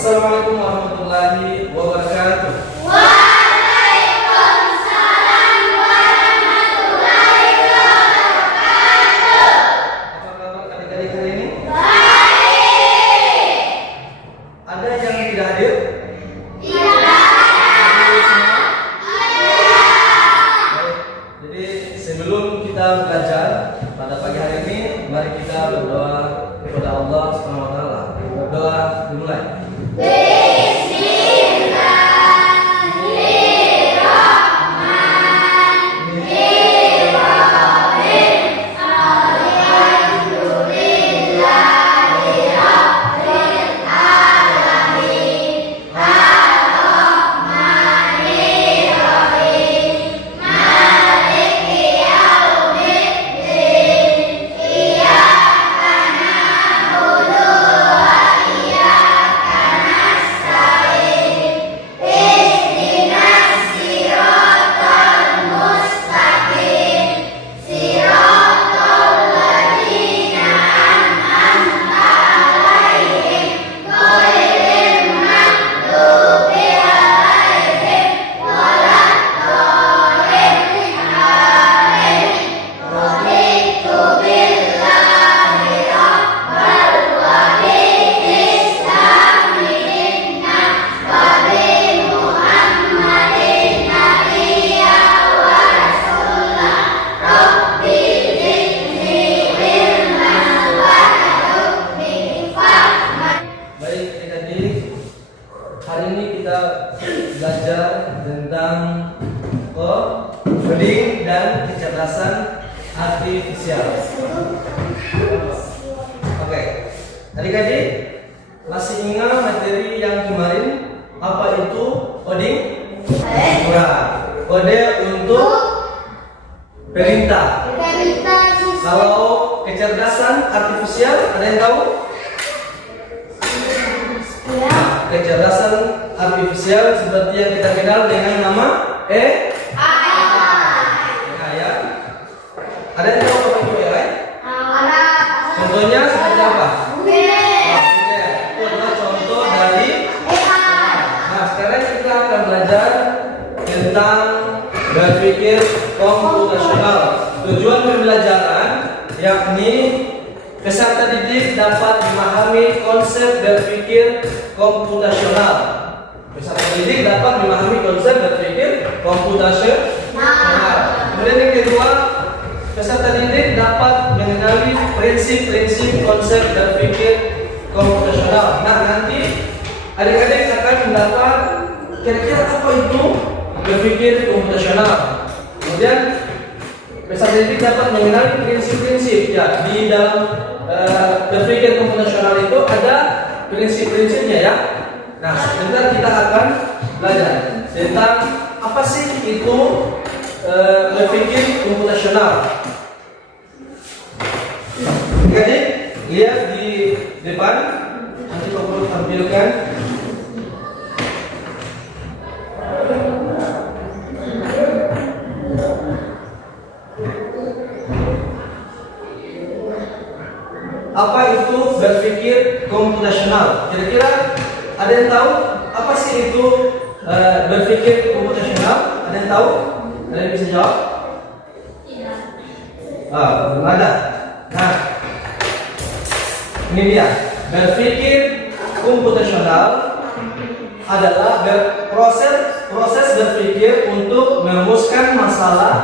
Assalamualaikum warahmatullahi wabarakatuh. Waalaikumsalam warahmatullahi wabarakatuh. Apa kabar adik-adik hari ini? Baik. Ada yang tidak hadir? Tidak. Baik. Jadi sebelum kita belajar pada pagi hari ini, mari kita berdoa kepada Allah Subhanahu wa taala. Berdoa dimulai. Hari ini kita belajar tentang coding dan kecerdasan artifisial. Oke, adik-adik masih ingat materi yang kemarin? Apa itu coding? Nah, kode untuk perintah. Kalau kecerdasan artifisial, ada yang tahu? Kecerdasan artifisial seperti yang kita kenal dengan nama AI. Ya. Ada yang tahu apa itu AI? Contohnya seperti apa? Itu adalah contoh dari AI. Nah, sekarang kita akan belajar tentang berpikir komputasional. Tujuan pembelajaran yakni peserta didik dapat memahami konsep berpikir komputasional. Peserta didik dapat memahami konsep berpikir komputasional. Kemudian yang kedua, peserta didik dapat mengenali prinsip-prinsip konsep berpikir komputasional. Nah, nanti adik-adik akan mendapat kira-kira apa itu berpikir komputasional. Kemudian peserta didik dapat mengenali prinsip-prinsip ya di dalam berpikir komputasional itu ada prinsip-prinsipnya ya. Nah, sebentar kita akan belajar tentang apa sih itu berpikir komputasional. Jadi lihat di depan, nanti Pak Guru tampilkan. Apa itu berpikir komputasional? Kira-kira ada yang tahu apa sih itu berpikir komputasional? Ada yang tahu? Ada yang bisa jawab? Belum ada. Nah, ini dia. Berpikir komputasional adalah proses berpikir untuk merumuskan masalah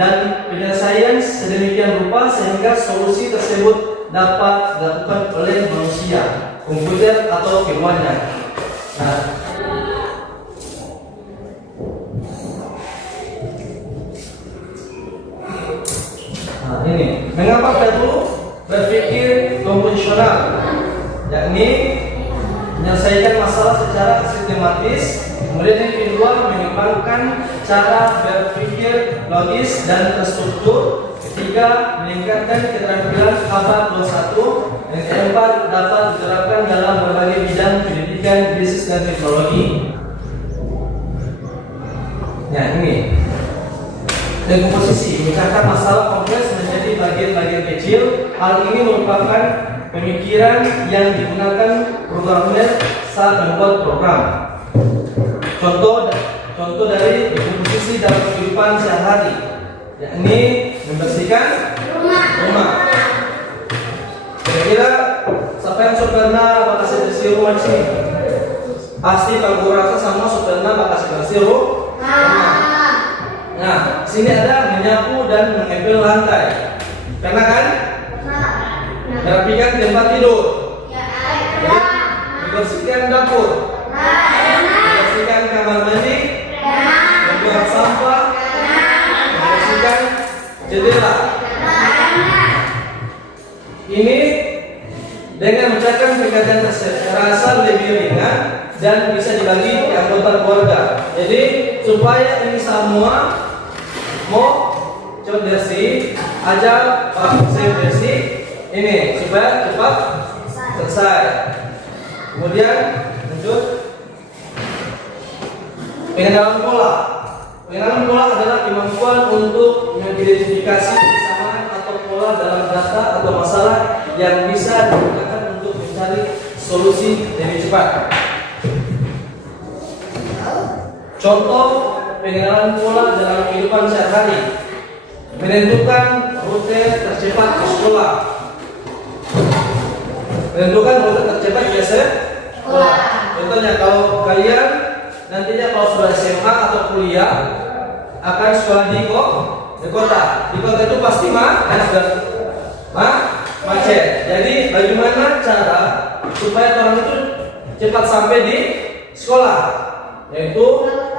dan penyelesaian sedemikian rupa sehingga solusi tersebut dapat dilakukan oleh manusia, komputer atau ilmuwan. Nah, ini mengapa perlu berpikir komputasional? Yakni menyelesaikan masalah secara sistematis. Kemudian yang kedua, mengembangkan cara berpikir logis dan terstruktur. Ketiga, meningkatkan keterampilan abad 21. Yang keempat, dapat diterapkan dalam berbagai bidang pendidikan, bisnis dan teknologi. Nah, ini dekomposisi, memecahkan masalah kompleks menjadi bagian-bagian kecil. Hal ini merupakan pemikiran yang digunakan programmer saat membuat program. Contoh dari komposisi dalam kehidupan sehari-hari, yakni membersihkan rumah. Kira-kira siapa yang sudah pernah bakal bersih rumah di sini? Pasti kalau gue rasa sama sudah pernah bakal bersih rumah. Nah, sini ada menyapu dan mengepel lantai. Karena kan? Merapikan tempat tidur. Membersihkan dapur. Membersihkan kamar mandi. Membuang sampah. Membersihkan jendela. Ini dengan mencatatkan pekerjaan terasa lebih ringan dan bisa dibagi di anggota keluarga. Jadi supaya ini semua mau cepat bersih, ajar saya bersih ini supaya cepat selesai. Kemudian lanjut pengenalan pola. Pengenalan pola adalah kemampuan untuk mengidentifikasi kesamaan atau pola dalam data atau masalah yang bisa digunakan untuk mencari solusi lebih cepat. Contoh pengenalan pola dalam kehidupan sehari-hari: menentukan rute tercepat ke sekolah. Menentukan rute tercepat ke sekolah. Contohnya kalau kalian nantinya kalau sudah SMA atau kuliah akan sekolah di kota. Di kota itu pasti macet. Jadi bagaimana cara supaya orang itu cepat sampai di sekolah? Yaitu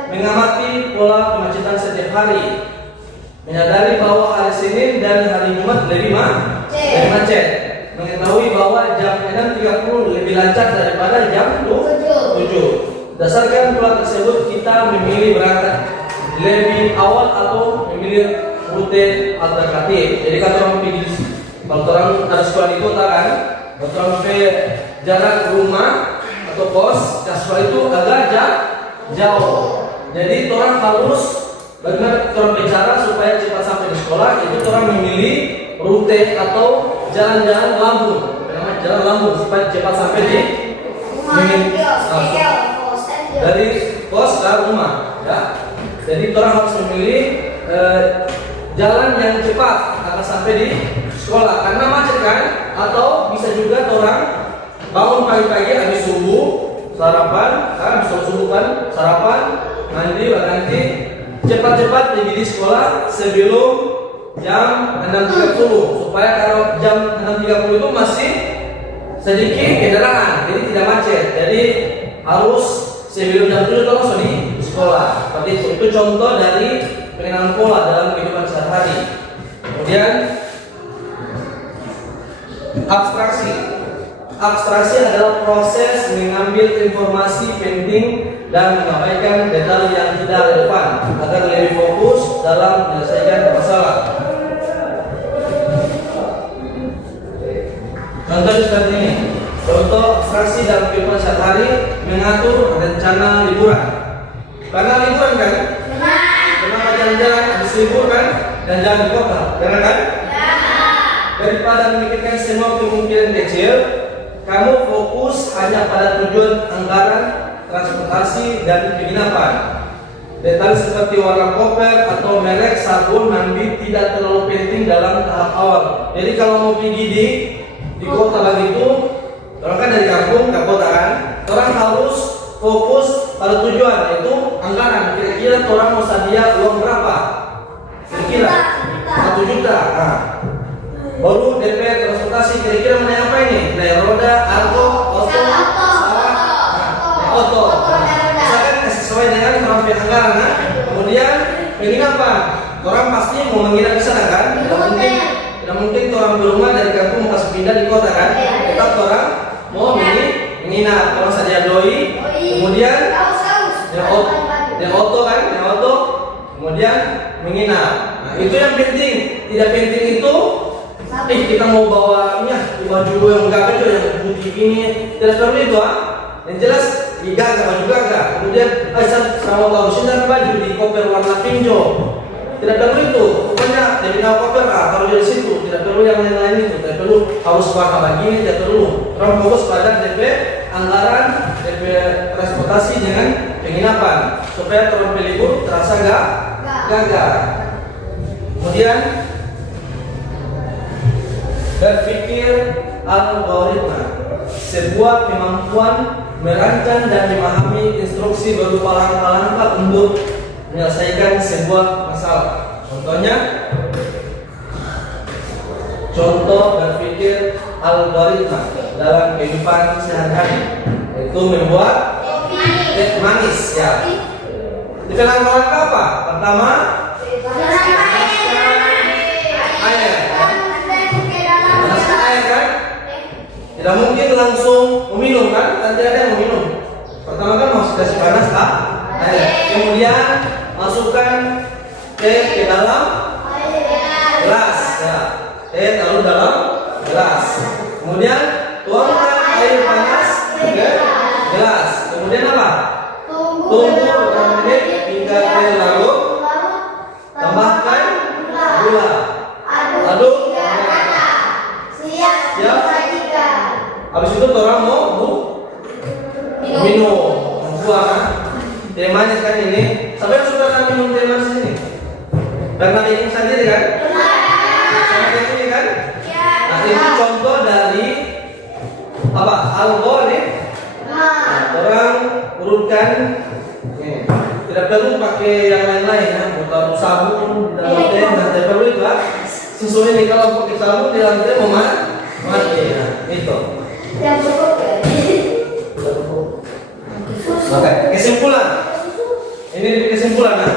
mengamati pola kemacetan setiap hari, menyadari bahwa hari Senin dan hari Jumat lebih macet, mengetahui bahwa jam 6.30 lebih lancar daripada jam 7. Berdasarkan pola tersebut kita memilih berangkat lebih awal atau memilih rute alternatif. Jadi kalau orang pergi, kalau orang ada sekolah di kota kan, kalau orang sampai jarak rumah atau kos ke sekolah itu agak jauh. Jadi orang harus bagaimana orang bicara supaya cepat sampai di sekolah, itu orang memilih rute atau jalan-jalan lambung, namanya jalan lambung supaya cepat sampai di dari kos ke rumah. Ya. Jadi orang harus memilih jalan yang cepat agar sampai di sekolah karena macet kan, atau bisa juga orang bangun pagi-pagi habis subuh sarapan, kan subuh kan sarapan mandi ganti cepat-cepat pergi di sekolah sebelum jam 6.30 supaya kalau jam 6.30 itu masih sedikit kendaraan, jadi tidak macet. Jadi harus sebelum jam 7 langsung di sekolah. Seperti itu contoh dari pengenalan pola dalam kehidupan sehari-hari. Kemudian abstraksi adalah proses mengambil informasi penting dan mengabaikan detail yang tidak relevan agar lebih fokus dalam menyelesaikan masalah. Contoh seperti ini. Contoh abstraksi dalam kehidupan sehari-hari: mengatur rencana liburan. Karena liburan kan? Kenapa jalan-jalan habis libur kan? Dan jalan di kota, karena kan? Daripada memikirkan semua kemungkinan kecil, kamu fokus hanya pada tujuan anggaran, transportasi, dan penginapan. Detail seperti warna koper atau merek sabun mandi tidak terlalu penting dalam tahap awal. Jadi kalau mau pergi di kota begitu, orang kan dari kampung ke kota kan, orang harus fokus pada tujuan, yaitu anggaran. Kira-kira orang mau sedia uang berapa? Kira-kira 1 juta. Nah, baru DP transportasi, kira-kira mau naik apa ini? Naik roda, argo, oto. Misalkan sesuai dengan transfer anggaran. Nah, kemudian penginapan, orang pasti mau menginap di sana kan? Tidak mungkin orang di rumah dari kampung mau pindah di kota kan? Tetap orang mau menginap, orang saja doi. Kemudian oto kan? Oto. Kemudian menginap. Nah, itu yang penting. Tidak penting itu kita mau bawa baju yang enggak kecil yang putih ini, tidak perlu itu yang jelas gagah baju gagah. Kemudian saya mau bawa sinar baju di koper warna pinjo, tidak perlu itu. Pokoknya dari koper kalau dari situ tidak perlu yang lain itu, tidak perlu harus warna begini, tidak perlu. Orang fokus pada DP anggaran, DP transportasi dengan penginapan supaya turun libur terasa gagah. Kemudian berpikir algoritma, sebuah kemampuan merancang dan memahami instruksi berupa langkah-langkah untuk menyelesaikan sebuah masalah. Contoh berpikir algoritma dalam kehidupan sehari-hari itu membuat teh manis ya. Dengan langkah-langkah apa? Pertama, air. Panaskan air kan? Tidak mungkin langsung meminum kan? Nanti ada yang meminum. Pertama kan harus kasih panas air. Kemudian masukkan teh ke dalam gelas ya. Teh taruh dalam gelas. Kemudian tuangkan air panas ke gelas. Kemudian apa? Tunggu beberapa menit hingga teh larut. Tambahkan gula. Aduk. Siap. Habis itu orang mau minum. Buah kan? Teh manis kan ini. Sampai sudah kan minum teh manis ini? Karena bikin sendiri kan? Ini kan? Nah, itu contoh dari apa? Algoritma. Orang urutkan. Tidak perlu pakai yang lain-lain ya. Taruh sabun di dalam teh, nanti perlu itu lah. Sesuai nih kalau pakai sabun di dalam teh mati. Nah, itu. Oke, kesimpulan. Ini kesimpulan kan?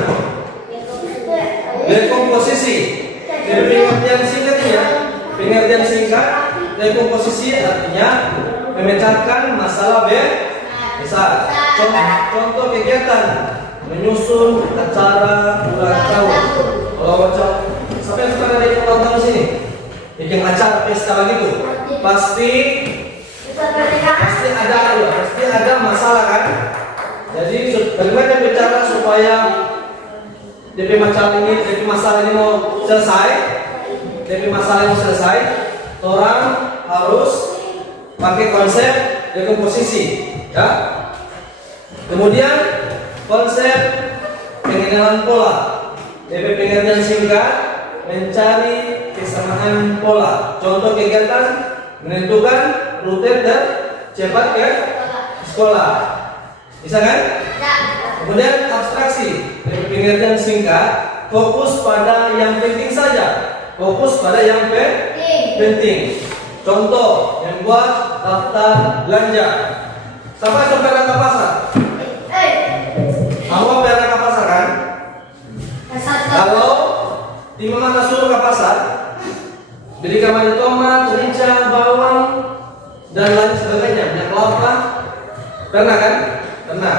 Dekomposisi. Dari pengertian singkatnya, pengertian singkat, dekomposisi artinya memecahkan masalah besar. Contoh kegiatan menyusun acara ulang tahun. Kalau macam sampai sekarang ada ulang tahun sini, bikin acara pesta begitu, pasti ada masalah kan? Jadi bagaimana bicara supaya DP masalah ini mau selesai, orang harus pakai konsep dekomposisi, ya. Kemudian konsep pengenalan pola, DP pengertian singkat, mencari kesamaan pola. Contoh kegiatan menentukan rute dan cepat ke sekolah, bisa kan? Kemudian abstraksi, pengertian singkat, fokus pada yang penting saja. Penting. Contoh, membuat daftar belanja. Sampai ke pasar. Kamu apa yang ke pasar kan? Kalau di mana suruh ke pasar, beli kamar tomat, merica, bawang, dan lain sebagainya, minyak kelapa. Pernah kan? Pernah.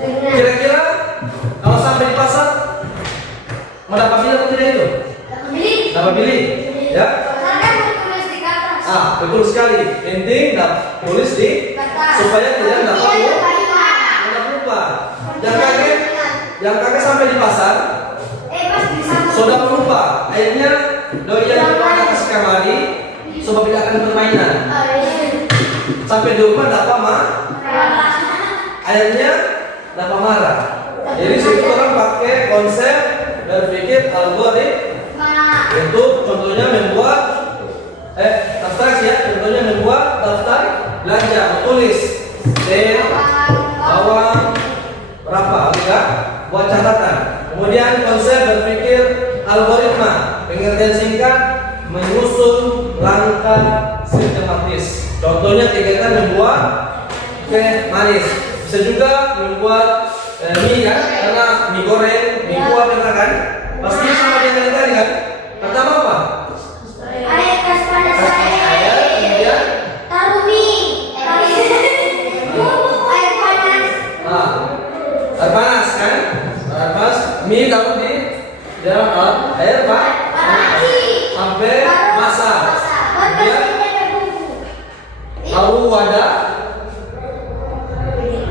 Kira-kira kalau sampai di pasar mau dapat beli atau tidak itu? Dapat beli, ya? Betul sekali. Penting tulis di supaya tidak dapat lupa. Yang kakek sampai di pasar, sudah lupa. Akhirnya doi yang kasih kamari, supaya tidak akan permainan. Sampai di rumah dapat akhirnya dapat marah. Jadi situ orang pakai konsep berpikir algoritma. Itu contohnya membuat abstraksi ya. Contohnya membuat daftar belanja, tulis bawang berapa, enggak? Buat catatan. Kemudian konsep berpikir algoritma, pengertian singkat, menyusun langkah sistematis. Contohnya kegiatan membuat teh manis. Bisa juga membuat mie kan, karena mie goreng, mie kuah benar kan? Pasti sama dengan tadi kan? Pertama apa? Air kemudian taruh mie. Air panas. Air panas kan? Air panas, mie taruh di dalam air panas sampai masak. Kemudian taruh wadah,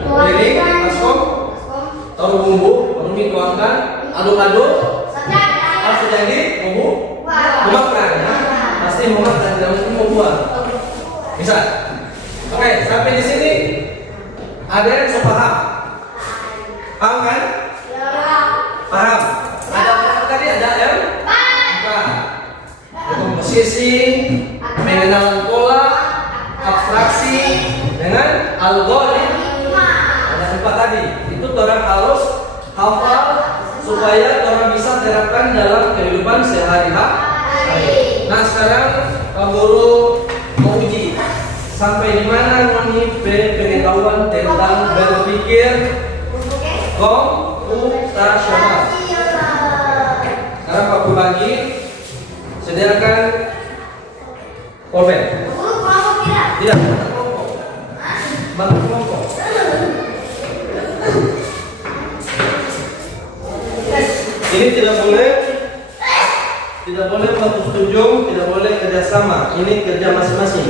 piring, baskom, taruh bumbu, baru mie tuangkan, aduk-aduk, harus jadi bumbu, memakan, ya? Pasti memakan, tidak mungkin membuat. Bisa? Oke, sampai di sini Ada yang so paham? Paham kan? Paham? Ada apa tadi? Ada yang? Komposisi, pengenalan pola, abstraksi, dengan algoritma. Ada 4 tadi. Itu orang harus hafal supaya orang bisa terapkan dalam kehidupan sehari-hari. Nah sekarang Pak Guru mau uji sampai di mana nih pengetahuan tentang berpikir komputasional. Sekarang Pak Guru bagi, sediakan pulpen. Tidak, bantu kelompok. Ini tidak boleh batu setuju, tidak boleh kerjasama. Ini kerja masing-masing.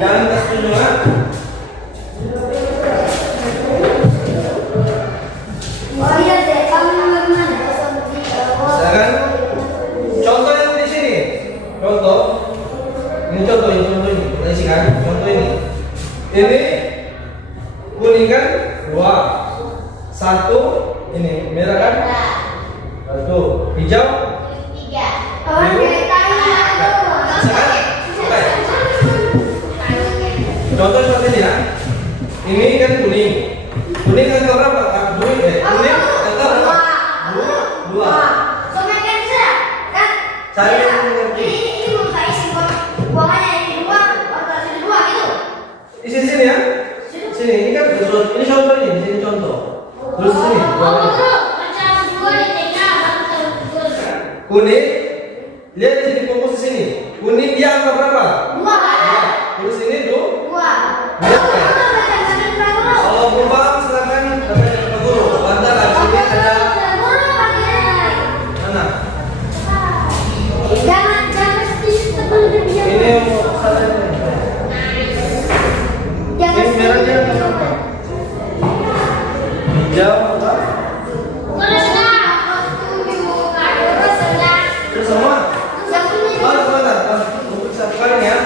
Jangan kesetujuan. Silakan. Contoh yang di sini. Contoh. Ini contoh ini. Kita isikan. Contoh ini. Ini kuning kan? 2. 1. Ini merah kan? 1. Hijau? 3. Biru? Silakan. Oke. Contoh seperti ini ya. Ini kan kuning. Kuning angka berapa? Kuning angka berapa? 2. Saya yang mengerti. Isi sini ya. Sini ini kan ini contoh ini. Di sini contoh. Terus sini. Kuning. Lihat di sini fokus di sini. Kuning dia angka berapa? 2. Terus sini 2. Lihat kan? Kalau belum paham silakan tanya ke Pak Guru. Antara di sini ada mana? Ini ini merahnya apa? Hijau apa? Itu semua? Sebentar. Untuk satu kali ya.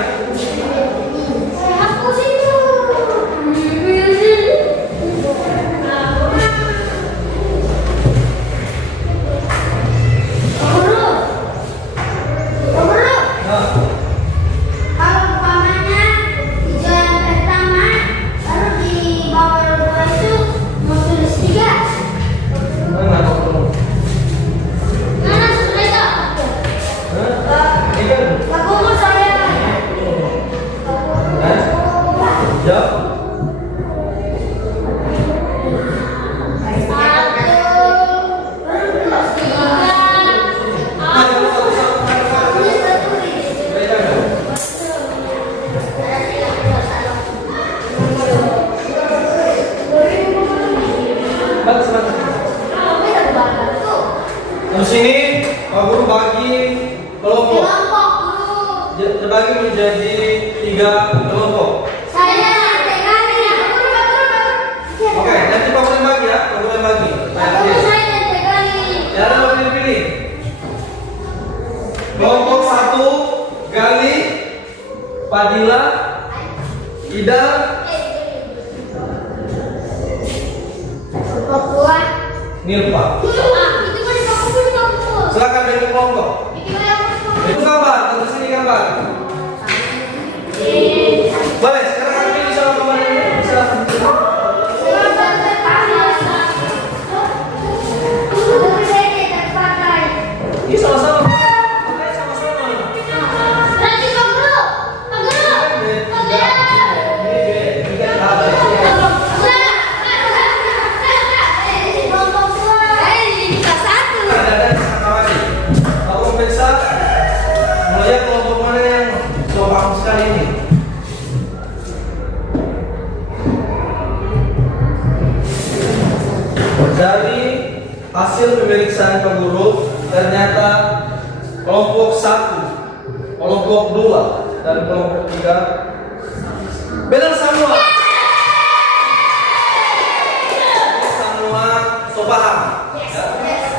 Terus ini Pak Guru bagi kelompok. Terbagi menjadi 3 kelompok. Oke, nanti Pak Guru bagi ya. Pak Guru bagi. Ya, ada pilih. Kelompok 1 Gali, Padilla, Ida, Nilpa. Silakan bagi kelompok. Itu gambar, terus sini gambar. Boleh, sekarang kami bisa gambar ini. Silakan. Ini sama-sama. Dari hasil pemeriksaan Pak Guru, ternyata kelompok 1, kelompok 2, dan kelompok 3 benar semua. Semua so paham.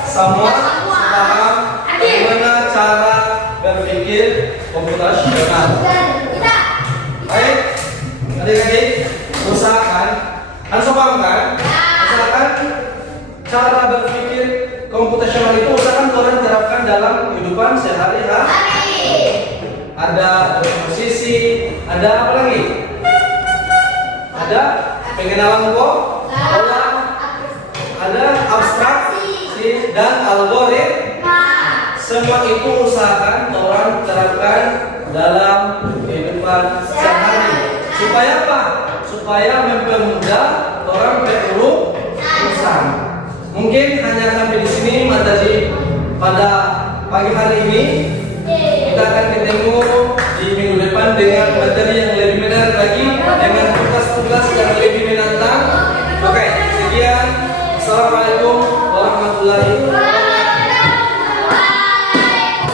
Semua paham bagaimana cara berpikir komputasional. Adik-adik, usahakan, paham kan? Usahakan cara berpikir komputasional itu usahakan kalian terapkan dalam kehidupan sehari-hari. Ada posisi, ada apa lagi? Ada pengenalan pola, ada abstraksi dan algoritma. Semua itu usahakan orang terapkan dalam kehidupan sehari. Supaya apa? Supaya mempermudah orang berurusan. Mungkin hanya sampai di sini materi pada pagi hari ini. Kita akan ketemu di minggu depan dengan materi yang lebih menarik lagi, dengan tugas-tugas yang lebih